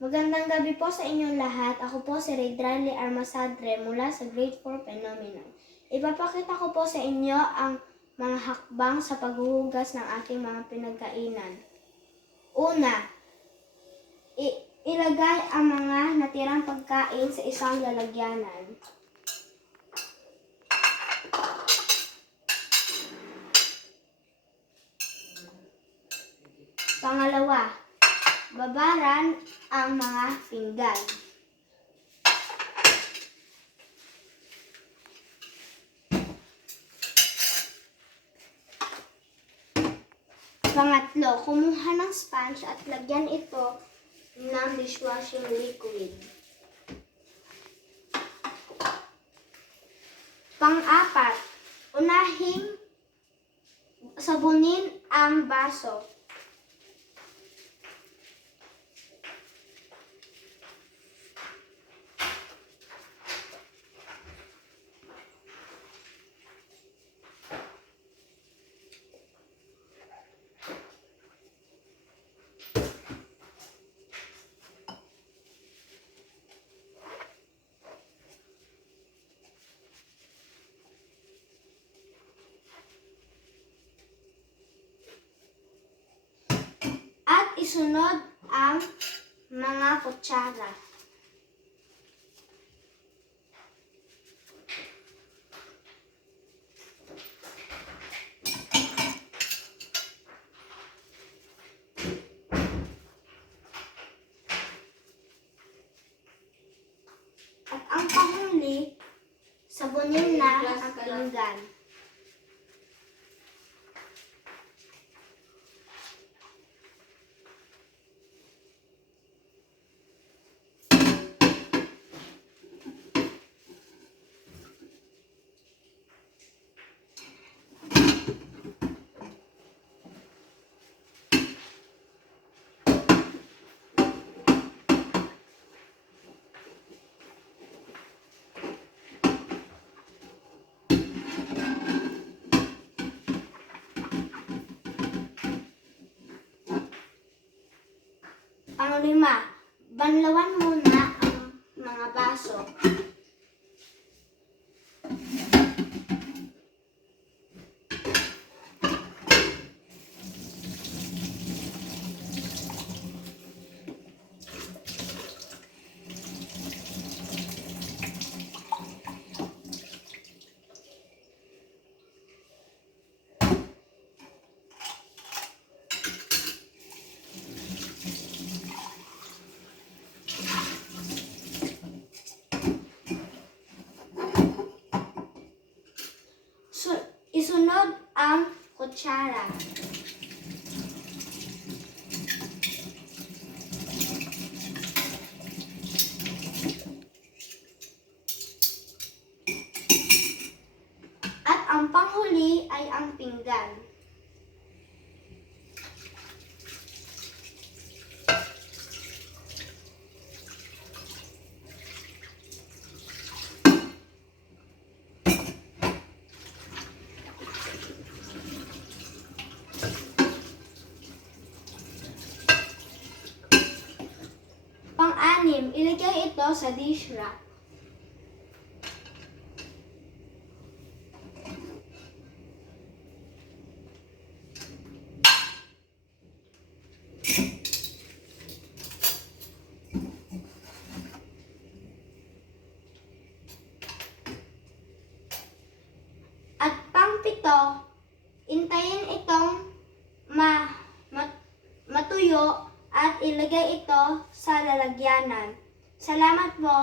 Magandang gabi po sa inyong lahat. Ako po si Redrali Armasadre mula sa Grade 4 Phenomenon. Ipapakita ko po sa inyo ang mga hakbang sa paghuhugas ng ating mga pinagkainan. Una, ilagay ang mga natirang pagkain sa isang lalagyanan. Pangalawa, babaran ang mga pinggan. Pangatlo, kumuha ng sponge at lagyan ito ng dishwashing liquid. Pang-apat, unahing sabunin ang baso. At isunod ang mga kutsara. At ang panghuli, sabunin na ang pinggan. Panglima, banlawan muna ang mga baso. Isunod ang kutsara. At ang panghuli ay ang pinggan. Pang-anim, ilagay ito sa dish rack. At pang-pito, intayin itong matuyo at ilagay ito sa lalagyanan. Salamat po.